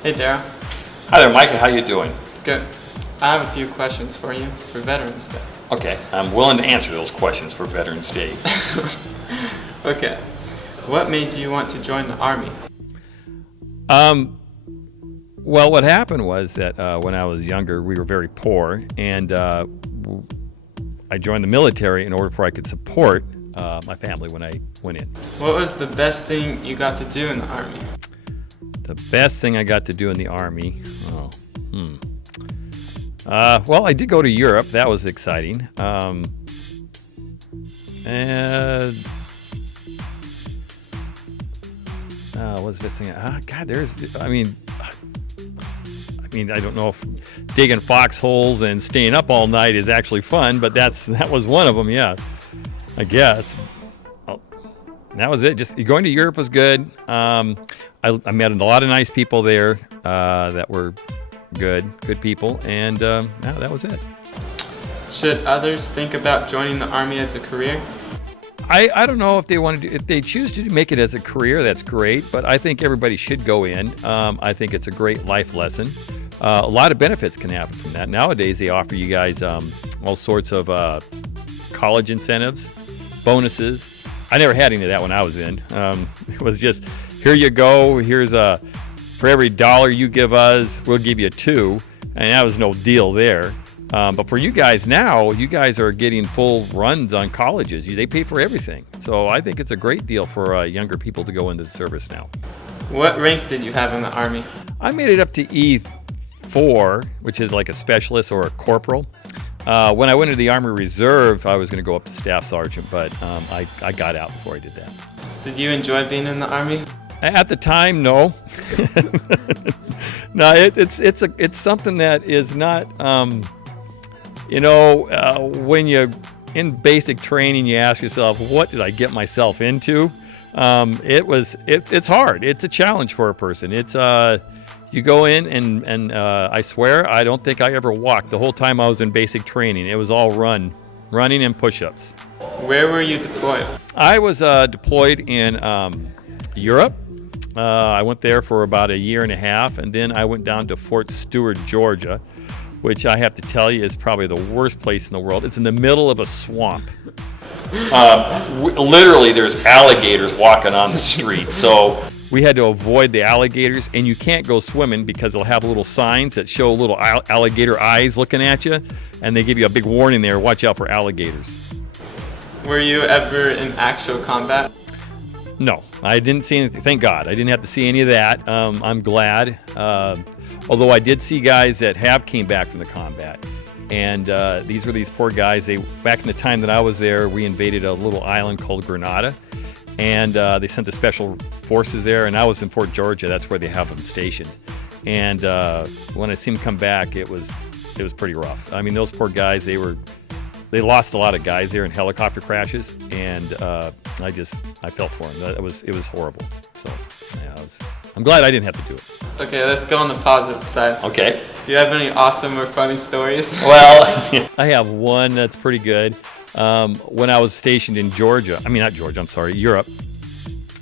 Hey Daryl. Hi there, Micah. How you doing? Good. I have a few questions for you for Veterans Day. Okay, I'm willing to answer those questions for Veterans Day. Okay. What made you want to join the Army? Well, what happened was that when I was younger, we were very poor, and I joined the military in order for I could support my family when I went in. What was the best thing you got to do in the Army? The best thing I got to do in the Army? Well, I did go to Europe. That was exciting. And what's the best thing? God, I don't know if digging foxholes and staying up all night is actually fun, but that was one of them, yeah, I guess. Well, that was it. Just going to Europe was good. I met a lot of nice people there that were good people, and that was it. Should others think about joining the Army as a career? I don't know if they choose to make it as a career, that's great, but I think everybody should go in. I think it's a great life lesson. A lot of benefits can happen from that. Nowadays, they offer you guys all sorts of college incentives, bonuses. I never had any of that when I was in. It was just, here you go, here's for every $1 you give us, we'll give you $2, and that was no deal there. But for you guys now, you guys are getting full runs on colleges. They pay for everything. So I think it's a great deal for younger people to go into the service now. What rank did you have in the Army? I made it up to E4, which is like a specialist or a corporal. When I went into the Army Reserve, I was going to go up to staff sergeant, but I got out before I did that. Did you enjoy being in the Army? At the time, no. No, it's something that is not. When you're in basic training, you ask yourself, what did I get myself into? It's hard. It's a challenge for a person. It's you go in and I swear I don't think I ever walked the whole time I was in basic training. It was all running and push-ups. Where were you deployed? I was deployed in Europe. I went there for about 1.5 years, and then I went down to Fort Stewart, Georgia, which I have to tell you is probably the worst place in the world. It's in the middle of a swamp. Literally, there's alligators walking on the street, so we had to avoid the alligators, and you can't go swimming because they'll have little signs that show little alligator eyes looking at you, and they give you a big warning there, watch out for alligators. Were you ever in actual combat? No, I didn't see anything. Thank God. I didn't have to see any of that. I'm glad. Although I did see guys that have came back from the combat. And these were these poor guys. Back in the time that I was there, we invaded a little island called Grenada. And they sent the special forces there. And I was in Fort Georgia. That's where they have them stationed. And when I seen them come back, it was pretty rough. I mean, those poor guys, they lost a lot of guys there in helicopter crashes, and I felt for them. It was horrible. So yeah, I'm glad I didn't have to do it. Okay, let's go on the positive side. okay. Do you have any awesome or funny stories? Well, I have one that's pretty good. When I was stationed in Europe,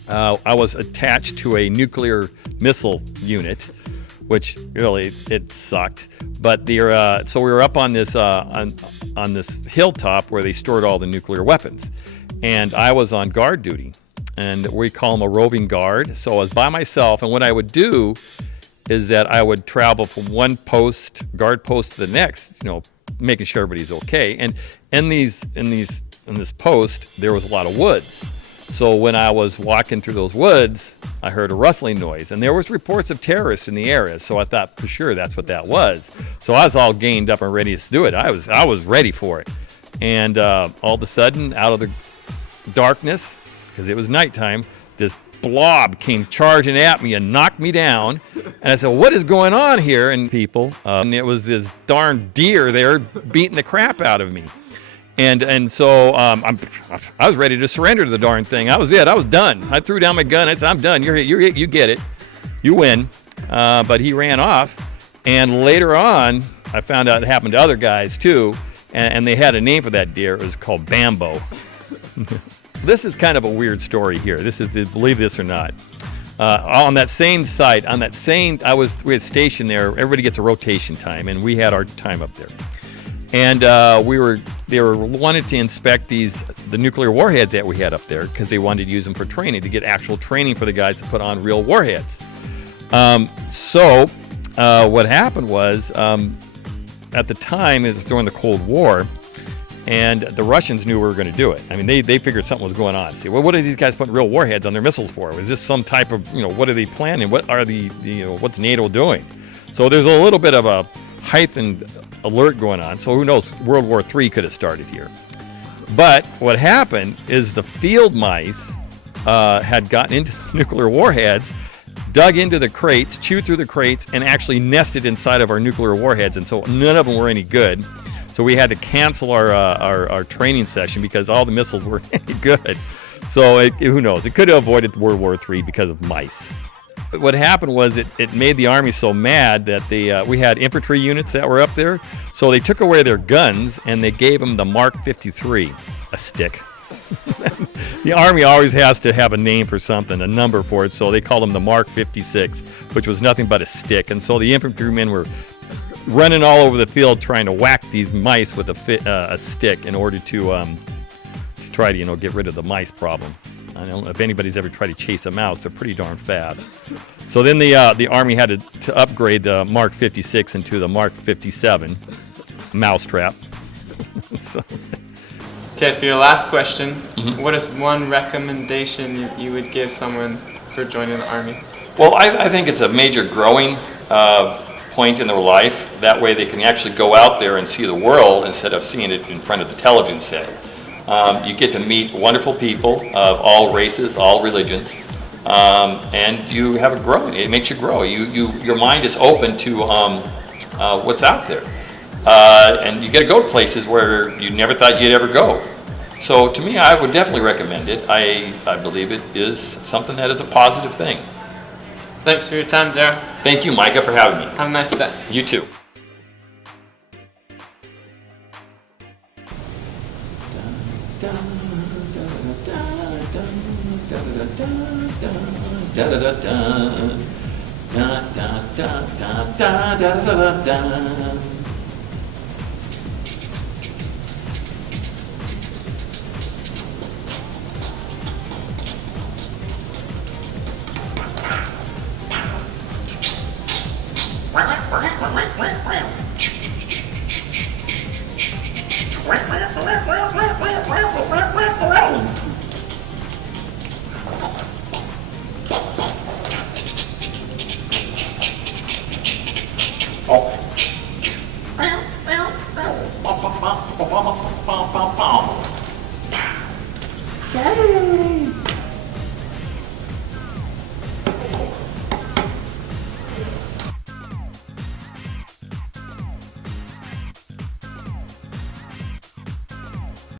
I was attached to a nuclear missile unit, which really, it sucked. But so we were up on this on this hilltop where they stored all the nuclear weapons, and I was on guard duty, and we call them a roving guard. So I was by myself, and what I would do is that I would travel from one guard post to the next, making sure everybody's okay. And in this post, there was a lot of woods. So when I was walking through those woods, I heard a rustling noise, and there was reports of terrorists in the area. So I thought for sure that's what that was. So I was all gained up and ready to do it. I was ready for it. And all of a sudden, out of the darkness, because it was nighttime, this blob came charging at me and knocked me down. And I said, what is going on here? And and it was this darn deer there beating the crap out of me. And so I was ready to surrender to the darn thing. I was done. I threw down my gun. I said, I'm done. You get it. You win. But he ran off. And later on, I found out it happened to other guys too. And they had a name for that deer. It was called Bambo. This is kind of a weird story here. This is, believe this or not. On that same site, we had stationed there. Everybody gets a rotation time, and we had our time up there. And they were wanted to inspect the nuclear warheads that we had up there because they wanted to use them for training, to get actual training for the guys to put on real warheads. So what happened was, at the time, it was during the Cold War, and the Russians knew we were going to do it. I mean, they figured something was going on. See, well, what are these guys putting real warheads on their missiles for? Is this some type of, what are they planning? What are what's NATO doing? So there's a little bit of a heightened alert going on. So who knows? World War III could have started here. But what happened is the field mice had gotten into the nuclear warheads, dug into the crates, chewed through the crates, and actually nested inside of our nuclear warheads. And so none of them were any good. So we had to cancel our training session because all the missiles weren't any good. So who knows? It could have avoided World War III because of mice. But what happened was it made the Army so mad that we had infantry units that were up there. So they took away their guns and they gave them the Mark 53, a stick. The Army always has to have a name for something, a number for it. So they called them the Mark 56, which was nothing but a stick. And so the infantrymen were running all over the field trying to whack these mice with a stick in order to try to get rid of the mice problem. I don't know if anybody's ever tried to chase a mouse; they're pretty darn fast. So then the Army had to upgrade the Mark 56 into the Mark 57 mousetrap. So. Okay, for your last question, what is one recommendation you would give someone for joining the Army? Well, I think it's a major growing point in their life. That way they can actually go out there and see the world instead of seeing it in front of the television set. You get to meet wonderful people of all races, all religions, and you have a growing. It makes you grow. Your mind is open to what's out there, and you get to go to places where you never thought you'd ever go. So to me, I would definitely recommend it. I believe it is something that is a positive thing. Thanks for your time, Daryll. Thank you, Micah, for having me. Have a nice day. You too. Da da da da da da da da da da da da da.